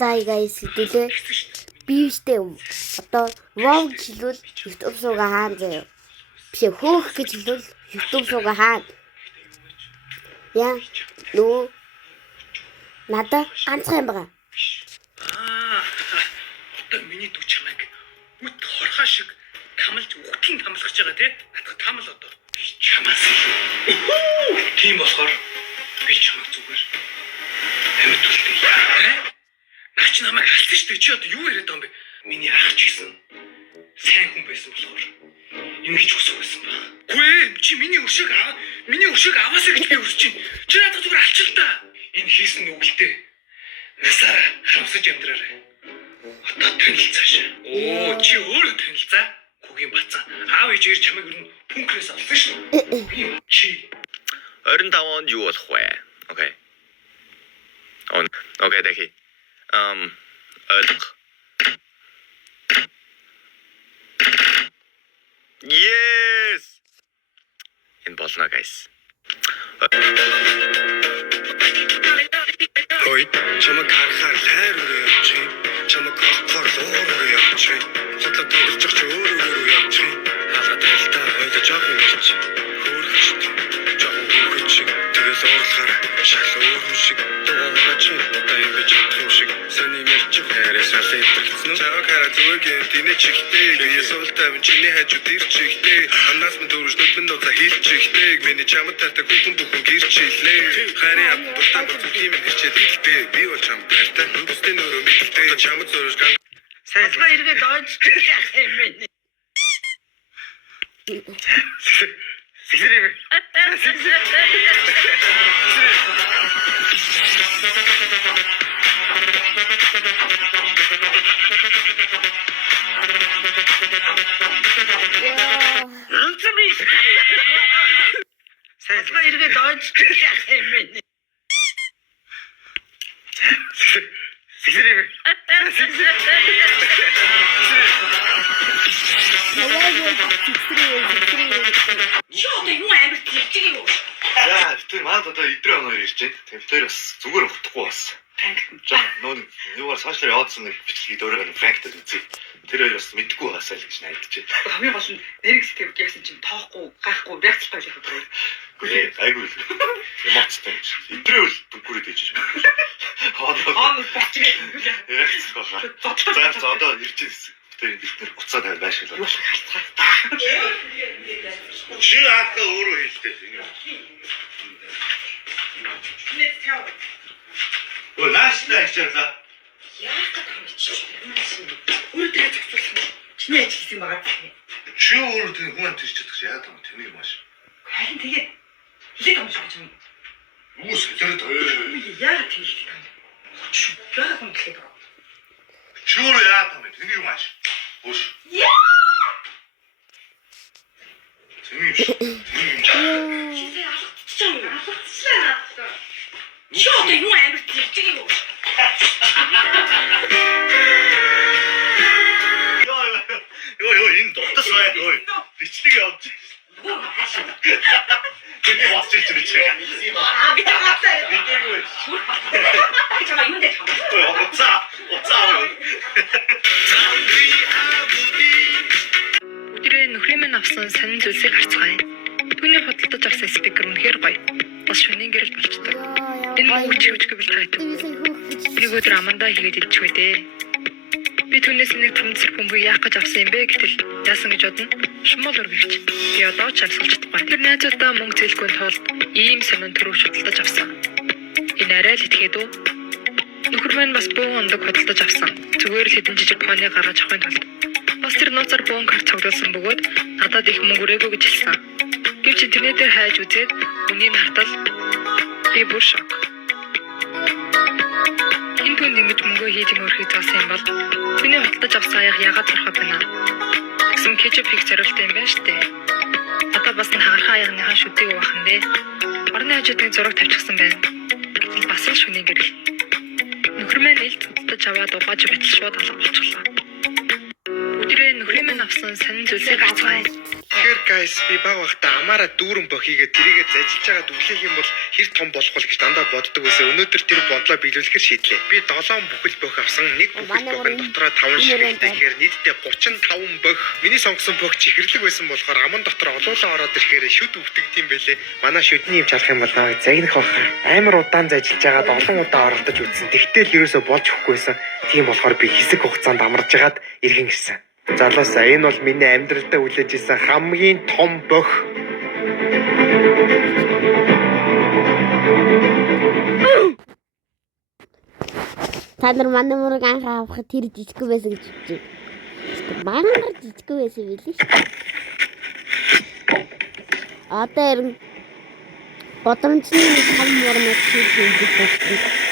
За guys хэдүүлээ бивштэй одоо wow гэж хэлвэл YouTube суугаа хаана заяа. Биш хөөх гэж хэлвэл YouTube суугаа хаана. Яа нөө надаа ганцхан юм байгаа. Одоо миний дүү чамайг үт хорхоо шиг тамалж үхтэн тамлахж байгаа тий. Надад тамал одоо. Би чамаас тийм болохоор би чамайг зүгээр амьд үлдээ. Наач намайг алсан шүү дээ. Чи одоо юу яриад байгаа юм бэ? Миний ах ч гэсэн сайн хүн байсан болохоор ингэж хүсэх байсан баг. Гүй чи миний өршөөг аваасаа гэж би өрсөж чинь. Чи надад зүгээр алчил та. Энэ хийсэн нүгэлтэй. Насаараа хамсаж амьдраарай. Одоо танилцааш. Оо чи өөрөө танилцаа. Хүүгийн бацаа. Аав ээж ирж чамайг ер нь пүнкрээс авсан шүү. Би чи 25 онд юу болох вэ? Окей. Окей дахи. Yes. Энэ болно guys. Ой, чамайг харахаар хайр өрөө явчих. Чамайг хохоор лууруу явчих. Хотлоо тоглож ч өөрөө явчих. Хаалга тайлтаа хойлож авах юм чи. Хөөрч. Жаахан хөөрч. Тэгэл уурлахаар шал өөр шиг дуурайч. Одоо ингэж чадах юм шиг. Сони мэрч хайрээс алэйтрэлсэн. Чамайг хараа зүгээр гинэ чихтэй. Би суултаа чиний хажууд ирчихтэй. Амнаас минь дөрөж нүдэн нууцаа хийчихтэй. Миний чамд татаг хүн бүхэн гэрчлээ. Харин ам дутаа бүхэн юм хэрчээд ихтэй. Би бол чамд тартай. Бүстэн өөрөө мэдтэй. Чамд зурж ган. сайн иргэд оожч яах юм бэ? Сэгэрээ. Сайн иргэд оожч яах юм бэ? Сэгэрээ. Чоо юу амар тийм юу? За тэр маад одоо идрээ оноор ирж байна. Тэр тэр бас зүгээр утахгүй бас. За нөө юугаар сошиал яваадсан нэг бичлэгийг өөрөө фрактад үзье. Тэр хоёр бас мэдгүй басаа л гэж найдаж байна. Хамгийн гол нь нэрэгс тавьж яасан чинь тоохгүй, гайхгүй, реакцтай байх хэрэгтэй. Гүй айгүй л. Эмоцтой. Идрээ үл дүггүрээд ээж байна. Аа бочгээ. За одоо ирж ирсэн. Тэр бид уцаа тавь байшгүй. Юу хайцгаа. Чи ака өөрөө хэлдэг. Нэг тав. Өө нааштай ачаалаа. Яах гэдэг юм чи? Өөрөө зохицуулсан. Чиний ажил хийсэн байгаа. Чи өөрөө тэр хүн амт ирж чадах яа юм тэнийг маш. Харин тэгээд хилээд байгаа юм шиг юм. Юу солиод Яа тийш юм. Яа юм хэлээд байгаа. чи өөрөө яа юм тэнийг маш. Үш. Тэнийг Чи алгацсан. Чоо тэ юу амар тийм юу? Йоо энэ дотор сая ой. Бичлэг явж. Тэний бас чиж чиж. Аа би таатай. Битэйгүй. Чамаа юм дэх. Уцаа. Өдрөө нөхрийн минь авсан сонин зүйлсийг харцгаая. Түүний худалдаж авсан спикер үнэхээр гоё. Бас шөнийн гэрэл болчтой. Энэ муу чивчг бил хайдаг. Нэг өдөр амандаа хийгээд илчгүй дээ. Би түүнээс нэг томцор бөмбөг яах гэж авсан юм бэ гэтэл яасан гэж бодно. Шмол өргөвч. Би одоо ч амсгалж чадахгүй. Тэр найзуудаа мөнгө зээлгүй тулд ийм сонин төрөв худалдаж авсан. Энэ арай л итгээд үү? Нөхөр маань бас бөөн ондог худалдаж авсан. Зүгээр л хэдэн жижиг пооны гаргаж авахын тулд бас тэр нууцаар бөөн карт цуглуулсан бөгөөд надад их мөнгө өрөөгөө гэж хэлсэн. Гэвч интернетээр хайж үзээд үнийг хартал би бүр шок. Энэ түн нэмж мөнгөө хийж мөрхий заасан юм бол миний худалдаж авсан аяг ягаад зурхаа байна. Гэсэн кетчуп хийх зорилттой юм байна штэ. Одоо бас н хагархаа аягныхаа шүдгийг уухан дээ. Орны хажуудын зураг тавьчихсан байна. Гэтэл бас л шөнийн гэрэл. Нөхөр маань илт худалдаж аваад угааж байтал шууд алга болчихлоо. Өдрөө нөхрийн минь авсан сонин зүйлсийг харцгаая. Тэгэхээр guys би баг багтаа амаараа дүүрэн бохигээ тэрийгээ зажилж байгаа дүглэх юм бол хэр том болох вэ гэж дандаа боддог байсан. Өнөөдөр тэр бодлоо биелүүлэхээр шийдлээ. Би 7 бүхэл бох авсан. Нэг бүхэл бохын дотроо 5 ширхэгтэй. Тэгэхээр нийтдээ 35 бох. Миний сонгосон бох чихэрлэг байсан болохоор аман дотор олуулаа ороод ирэхээр шүд өвтгдөм байлээ. Манай шүдний юм чалах юм бол намайг загнах баха. Амар удаан зажилж байгаад олон удаа оролдож үзсэн. Тэгтэл ерөөсөө болж өгөхгүйсэн. Тийм болохоор би хэсэг хугацаанд амарж ягаад иргэн ирсэн. Залуусаа энэ бол миний амьдралдаа хүлээж исэн хамгийн том бох. Та нар манай мөрөг анх авахад тэр жижиг байсан гэж бодчих. Манай жижиг байсан билээ шүү. Одоо ер нь бодомжны том мөрөг хийж байна.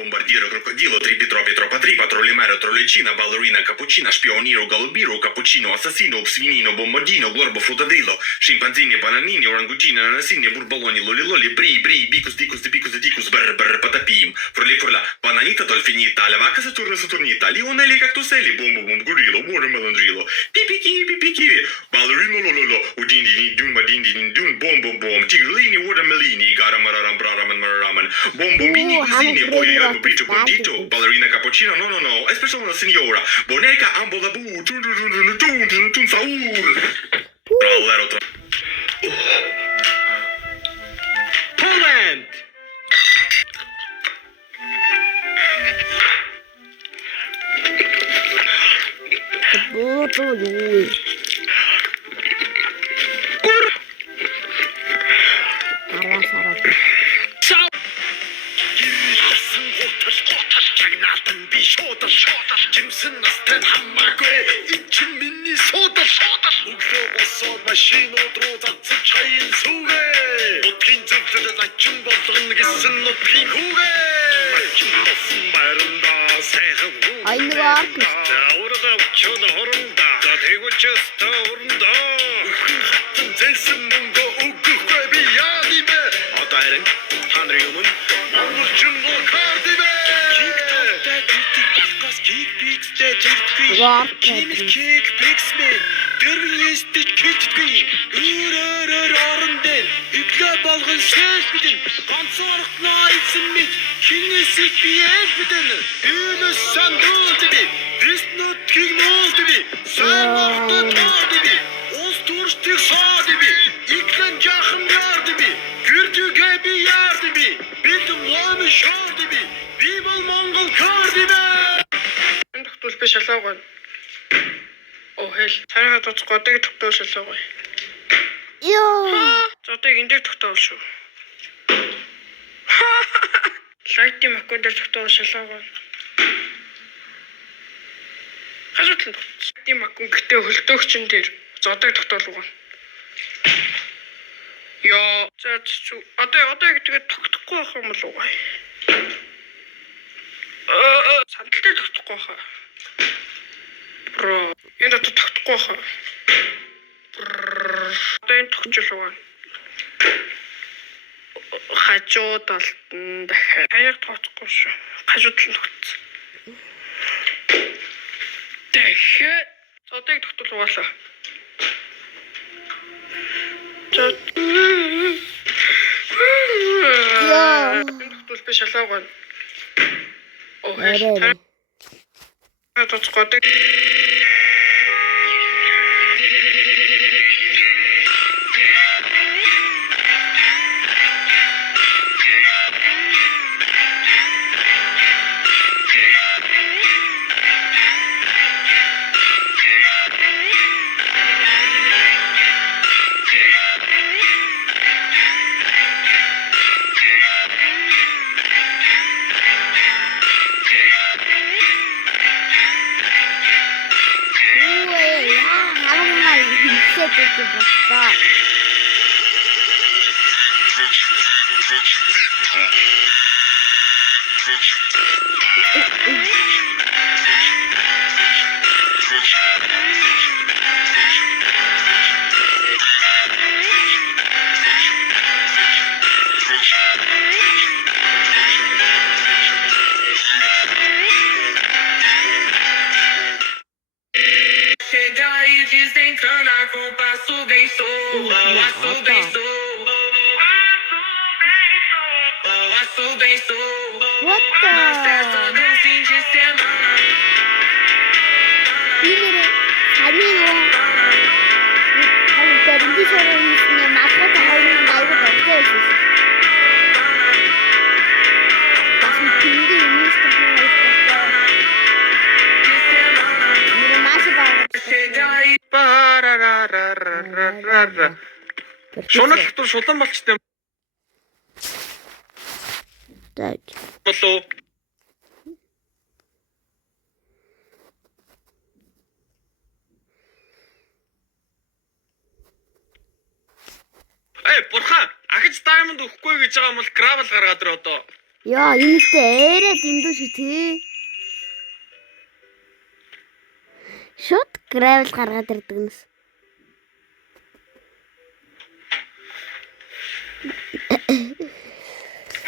Бомбардиро, крокодило, три Петро, Петро по три, патрулимеро, тролличина, балерина, капучино, шпиониро, голубиро, капучино, ассасино, свинino, бомбардино, глорбо, фрутадило, шимпанзини, бананини, орангутини, ананасини, бурбалони, лоли-лоли, бри, бикус, дикус, бр, потопим, фурли-фурла, бананита, дольфинита, лавака, сатурнита, лионели, кактусели, бомбо, гурило, watermelon, пипики, балерино, лололо, удин-дин-дун, бомбо, тигрлини, watermelini, гарамарарам, брарамен, бомбо-бини, кузини, ой, Brito Bandito, ballerina cappuccino, no, espresso una signora, boneca, ambo da bu, tun, saur. Trallero, Poland! Жимсэн настай хамаагүй ичин миний суудал өглөө босоод машинууд руу цацж хаян сүгэ утгийн зөвлөд ачин болгоно гэсэн нутгийн хүүгээ мачин босон байранда сайхан ураг чод хоронда тэгвч стоорнда зэлсэн мөнгө өгөхгүй би яадибэ отайрын ханрын монголчин локардибэ Kick Pixman дөрвөөстэй кэлдэггүй өөрөөр орондоо өглөө болгон шэлбэдэн ганцаарх найсан мэд хинээсийг биэл бидэн юунес сандуулдები диснотгийг нуулдები сарвахтууддები ус турштыг саадები иклэн жахан яардები гүрдүгэ би яардები бэлэн лам шаардები би бол монгол кардები тогтвол би шалаагүй. Хэл танайгаа тоц годог тогтвол шалаагүй. Йоо. Зодог эндээ тогтвол шүү. Лайт маккон дээр тогтвол шалаагүй. Хажуудлын тогтсон. Лайт маккон гэтээ хөлдөөгчин дээр зодог тогтвол уу. Яа, одоо тэгээд тогтохгүй байх юм л уу. Сандалтай тогтохгүй хаа. Бро, энэ тогтохгүй хаа. Одоо энэ тогтчихл уу. Хажууд алтан дахиад. Аяг тооцохгүй шүү. Хажууд л тогтсон. Дахиад одыг тогтвол угаалаа. Яа. Энэ тогтвол би шалаагүй. Арай. Тоцгодог. What the? 이들은 아니요. 하루 렌디처럼 있으면 마스코트 하루는 말고 없어질 수 있어. 마침 빙기 음료수도 하나 있었어. 이런 맛이 봐. Шунал хатуу шулан болчтой болов. Бурхан, ахиж даймонд өгөхгүй гэж байгаа юм бол гравл гаргаад ирээ одоо. 야, 이때 에레 딘도시티. 숏 гравл гаргаад ирдэг юмс.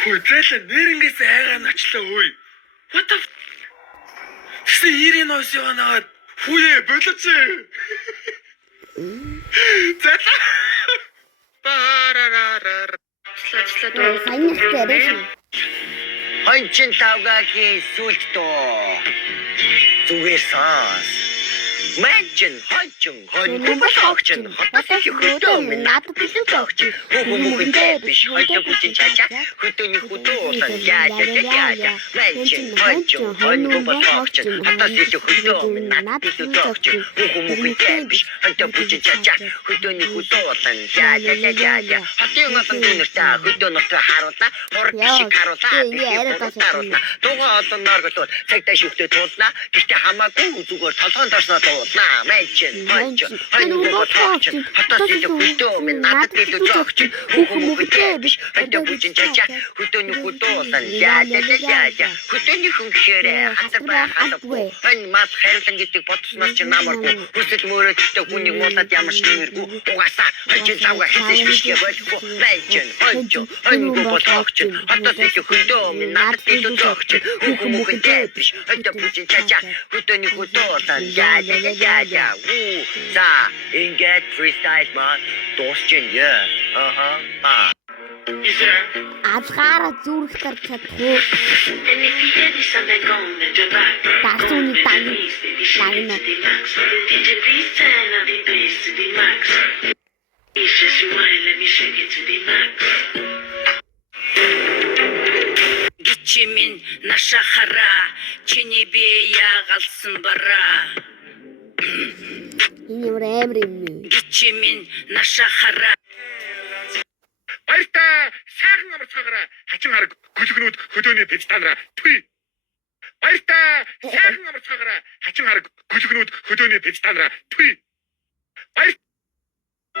Хүлээлээ нэрэнгээс айгаа начлаа хөөе. What the Тэгсэн ирийн ноос яваанагаад хүүе болооч. Зэта. Барарарар. Сайнэстэй эрэш. Хончин тавгагийн сүлтөө зүгээр сонс. Мэнчин хончин хончин хотос хөдөө минь надад бэлэн цогч. Хүмүүхэндээ биш хойдоо бүчин чачаа хөдөөний хөдөөсөн яа. Мэнчин хончин хонч хотос хөдөө минь надад бэлэн цогч. Хүмүүхэндээ биш хойдоо бүчин чачаа хөдөөний хөдөөсөн яа. Хотын олон дүнэртэй хөдөө нутгаа харуулна. Хурд шиг харуулна. Тугаа олон норгол цагтаа шүхтээ туулна. Гэхдээ хамаагүй зүгээр толгоон дорсноо на мэнчин хончин хотос хөдөө минь надад бэлэн цогч. Хүмүүхэндээ биш хойдоо бүчин чачаа хөдөөний хөдөөсөн яа. Хөдөөний хүн гэхээрээ хатбай. Энэ мас хайрлан гэдэг бодсноос чи намаргүй. Хүсэл мөрөөдөлтэй хүний муудад ямар ч нэмэргүй. Угаасаа хончин завга хэзээ бишгээ болохгүй. Мэнчин хончин цогч. Хотос хөдөө минь надад бэлэн цогч. Хүмүүхэндээ биш хойдоо бүчин чачаа хөдөөний хөдөөсөн яа. За ингээд freestyle маа дуусчин яа. Азгаараа зүрх тарж чадахгүй. Тасууны дагна. Гичимин наша хара чиний би ягалсан бара. Энэ өөр амар юм. Гичимин наша хара. Баяртай сайхан амарцгаараа хачин хараг гөлгнүүд хөдөөний педстанараа түй. Баяртай сайхан амарцгаараа хачин хараг гөлгнүүд хөдөөний педстанараа түй.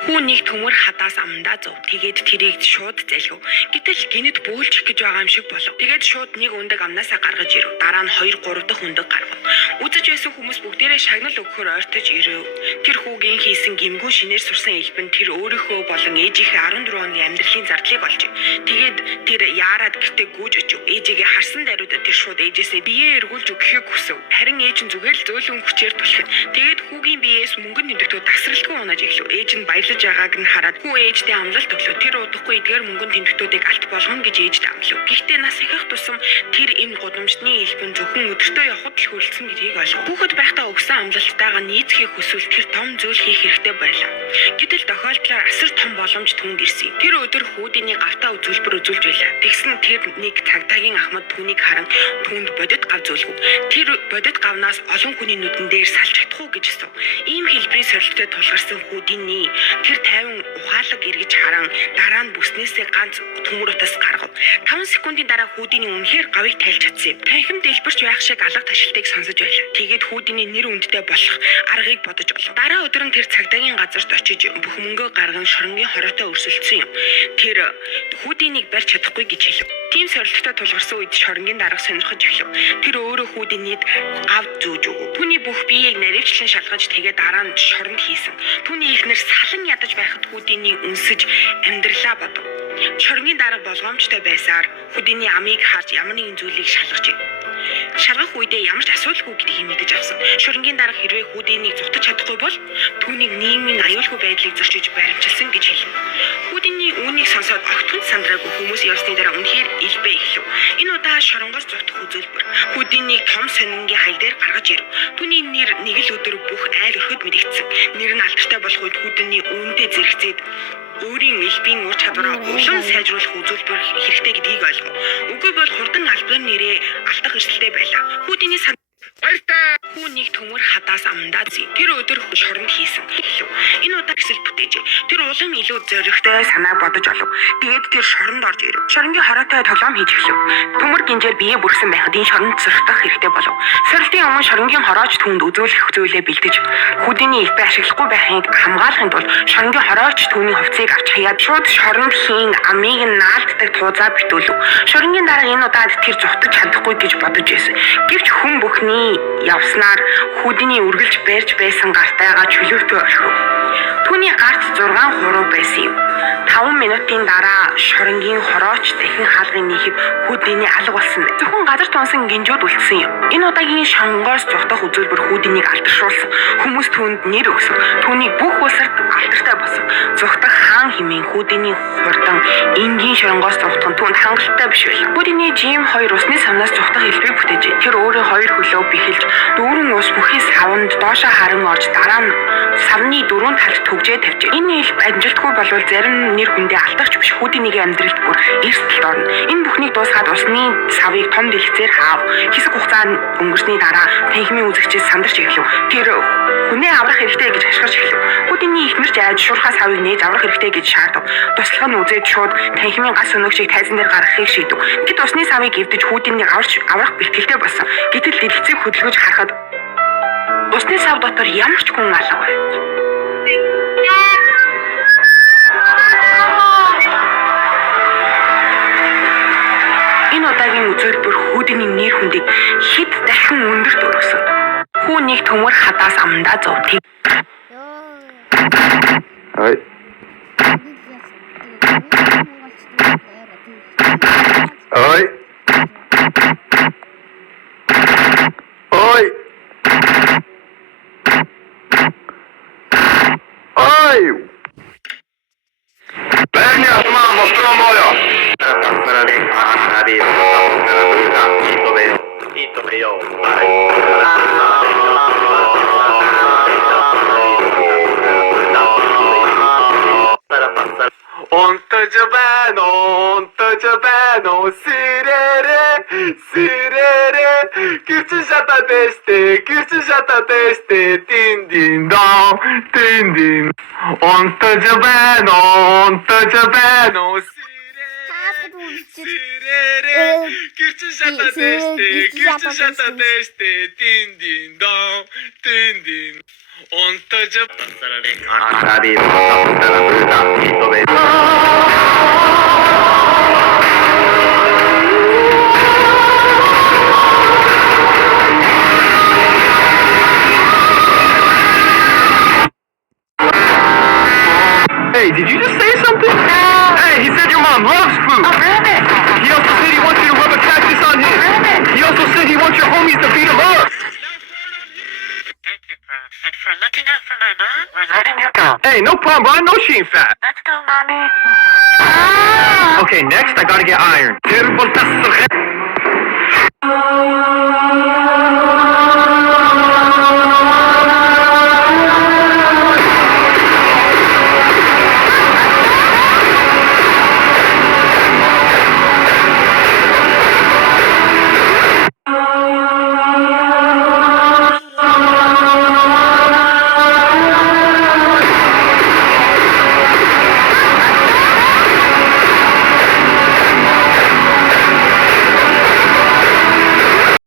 Хүн нэг төмөр хадаас амдаа зов. Тэгээд тэрийг шууд залхив. Гэтэл гинэд бөөлчих гэж байгаа юм шиг болов. Тэгээд шууд нэг өндөг амнаасаа гаргаж ирэв. Дараа нь 2-3 дахь өндөг гаргав. Үзэж байсан хүмүүс бүгдээрээ шагнал өгөхөөр ойртож ирэв. Тэр хүүгийн хийсэн гимгүү шинээр сурсан элбэн тэр өөрийнхөө болон ээжийнхээ 14 оны амьдралын зардлыг олж. Тэгээд тэр яарад гэртээ гүйж очив. Ээжигээ харсан даруйд тэр шууд ээжээсээ биеэ эргүүлж өгөхийг хүсв. Харин ээж нь зүгээр л зөөлөн хүчээр тулхив. Тэгээд хүүгийн биеэс мөнгөн тэмдэгтүүд тасралтгүй унаж эхлэв. Ээж нь баярлаж байгааг нь хараад хүү ээжтэй амлалт өглөө. Тэр удахгүй эдгээр мөнгөн тэмдэгтүүдийг алт болгоно гэж ээжд амлав. Гэхдээ нас ихэх тусам тэр энэ гудамжны элбэн зөвхөн өдөртөө явхад л хөрөлдсөн гэдгийг ойлгов. Хүүхэд байхдаа өгсөн амлалтайгаа нийцхийг хүсвэл тэр том зүйл хийх хэрэгтэй байлаа. Гэтэл тохиолдлоор асар том боломж түүнд ирсэн. Тэр өдөр хүүдийн гавтаа үзүүлбэр үзүүлж байлаа. Тэгсэн тэр нэг цагдаагийн ахмад түүнийг харан түүнд бодит гав зөвлөв. Тэр бодит гавнаас олон хүний нүдэн дээр салж чадахгүй гэж асуув. Ийм хэлбэрийн сорилттой тулгарсан хүүдийн тэр 50 ухаалаг эргэж харан дараа нь бүснээсээ ганц төмөр утас гаргав. 5 секундын дараа хүүдийн үнэхээр гавыг тайлж чадсан юм. Танхим дэлбэрч байх шиг алга ташилтыг сонсож байлаа. Тэгээд хүүдийн нэр үндтэй болох аргыг бодож олов. Дараа өдөр нь тэр цагдаагийн газарт очиж бүх мөнгөө гарган шоронгийн хороотой өрсөлдсөн юм. Тэр хүүдийг барьж чадахгүй гэж хэлв. Тийм сорилттой тулгарсан үед шоронгийн дарга сонирхож эхлэв. Тэр өөрөө хүүдийн нийт гав зүүж өгөв. Түүний бүх биеийг наривчлан шалгаж тэгээд дараа нь шоронд хийсэн. Түүний ихнэр салан ядаж байхад хүүдийн үнсэж амьдралаа бодов. Шоронгийн дарга болгоомжтой байсаар хүүдийн амийг харж ямар нэгэн зүйлийг шалгажээ. Шаргах үедээ ямар ч асуудалгүй гэдгийг мэдэж авсан. Шоронгийн дарга хэрвээ хүүдийг зутаж чадахгүй бол түүнийг нийгмийн аюулгүй байдлыг зөрчиж баримчилсан гэж хэлнэ. Хүүдийн үүнийг сонсоод огтхонд сандраагүй хүмүүс явсны дараа үнэхээр илбээ эхлэв. Энэ удаа шоронгоос зутах үзүүлбэр хүүдийн том сонингийн хаяг дээр гаргаж ирв. Түүний нэр нэг л өдөр бүх айр өрхөд мэдэгдсэн. Нэр нь алдартай болох үед хүүдийн үүндээ зэрэгцээд өөрийн элбийн ур чадвараа улам сайжруулах үзүүлбэр хэрэгтэй гэдгийг ойлгов. Үгүй бол хурдан албан нэрээ алдах эрсдэлтэй байлаа. Хүүдийн баяртай хүнийг төмөр хадаас амдаа зүй. Тэр өдөр шоронд хийсэн. Энэ удаа хэсэл бүтээжээ. Тэр улам илүү зоригтой санаа бодож олов. Тэгээд тэр шоронд орж ирэв. Шоронгийн хороотой толгоом хийж эхлэв. Төмөр гинжээр бие бүрсэн байхад энэ шоронд зөртөх хэрэгтэй болов. Сорилтын өмнө шоронгийн хорооч түүнд үзүүлэх зүйлээ бэлдэж хүүдийн элбээ ашиглахгүй байхыг хамгаалахын тулд шоронгийн хорооч түүний хувцсыг авч хаяад шууд шоронд хийн амийг наалтдаг туузаа битүүлв. Шоронгийн дарга энэ удаад тэр зутаж чадахгүй гэж бодож байсан. Гэвч хүн бүхний явснаар хүүдийн үргэлж барьж байсан гартайгаа чөлөөтэй орхив. Түүний гарт 6 хуруу байсан юм. 5 минутын дараа шоронгийн хорооч дахин хаалгыг нийхэд хүүдийн алга болсон. Зөвхөн газар тунсан гинжүүд үлдсэн юм. Энэ удаагийн шонгоос зутах үзүүлбэр хүүдийг алдаршуулсан. Хүмүүс түүнд нэр өгсөн. Түүнийг бүх улсад алдартай болсон. Зутах хаан хэмээн хүүдийн хурдан энгийн шоронгоос зутах нь түүнд хангалттай биш байлаа. Хүүдийн Жим 2 усны самнаас зутах элбэг бүтээжээ. Тэр өөрөө 2 хөлөө бэхэлж дүүрэн ус бүхий савнд доошоо харан орж дараа нь савны дөрвөн талд төгжээ тавьжээ. Энэ элб амжилтгүй болвол зарим нэр хүндээ алдагч биш хүүдийн амьдралд бүр эрсдэлд орно. Энэ бүхнийг дуусгаад усны савыг том дэлгэцээр хаав. Хэсэг хугацаа өнгөрсний дараа танхимын үзэгчээс сандарч эхлэв. Тэр хүнээ аврах хэрэгтэй гэж хашгирч эхлэв. Хүүдийн ихнэрч айж шуурхаа савыг нээж аврах хэрэгтэй гэж шаардав. Туслах нь үзээд шууд танхимын гас өнөөгчийг тайзан дээр гаргахыг шийдэв. Гэт усны савыг эвдэж хүүдийг аврах бэлтгэлтэй болсон. Гэтэл дэлгэцийг хөдөлгөж харахад усны сав дотор ямар ч хүн алга байв. Энэ удаагийн үзүүлбэр хүүдийн нэр хүндийг хэд дахин өндөрт өргөсөн. Хүүнийг төмөр хадаас амдаа зовтыг. Ой. Ой. Ой. Ой. Бэрни асмаа мострон боё. Онто сирере кирчи шата тесте дин дин онто жабано сирере кирчи шата тесте дин дин онто Hey, did you just say something? No. Hey, he said your mom loves food. He also said he wants you to rub a cactus on him. He also said he wants your homies to beat him up. Thank you for looking out for my mom. We're letting you go. Hey, no problem, bro. I know she ain't fat. Let's go, mommy. Okay, next I gotta get iron.